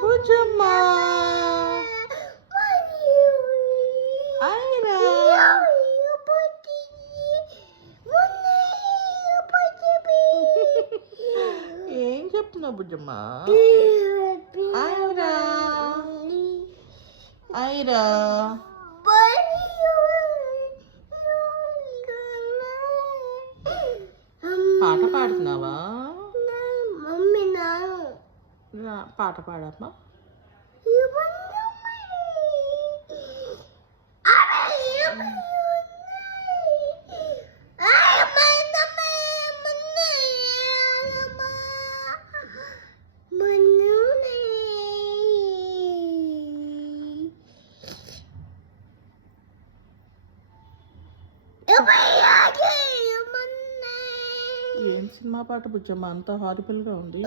బుజ్జమ్మ ఐరా ఏం చెప్తున్నావు బుజ్జమ్మ? ఐరా ఐరా పాట పాడుతున్నావా? పాట పాడమ్మా. ఏం సినిమా పాట బుజ్జమ్మ అంత హారిబుల్గా ఉంది?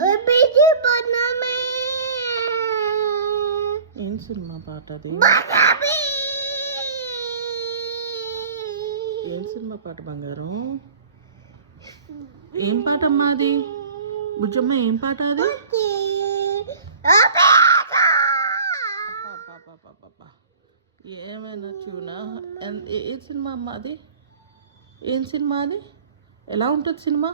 ఏం సినిమా పాట అది? ఏం సినిమా పాట బంగారం? ఏం పాట అమ్మా అది? బుజ్జమ్మ ఏం పాట అది? ఏమైనా చూనా? ఏ సినిమా అమ్మా అది? ఏం సినిమా అది? ఎలా ఉంటుంది సినిమా?